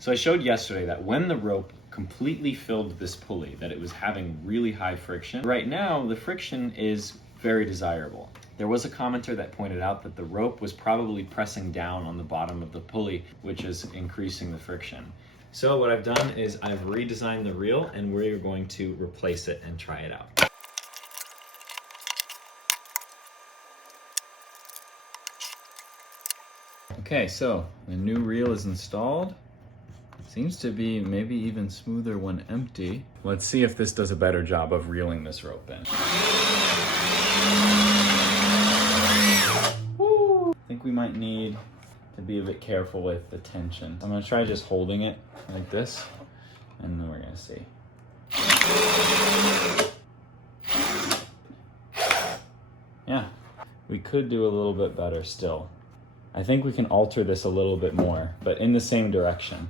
So I showed yesterday that when the rope completely filled this pulley, that it was having really high friction. Right now, the friction is very desirable. There was a commenter that pointed out that the rope was probably pressing down on the bottom of the pulley, which is increasing the friction. So what I've done is I've redesigned the reel, and we're going to replace it and try it out. Okay, so the new reel is installed. Seems to be maybe even smoother when empty. Let's see if this does a better job of reeling this rope in. Woo! I think we might need to be a bit careful with the tension. I'm gonna try just holding it like this, and then we're gonna see. Yeah, we could do a little bit better still. I think we can alter this a little bit more, but in the same direction.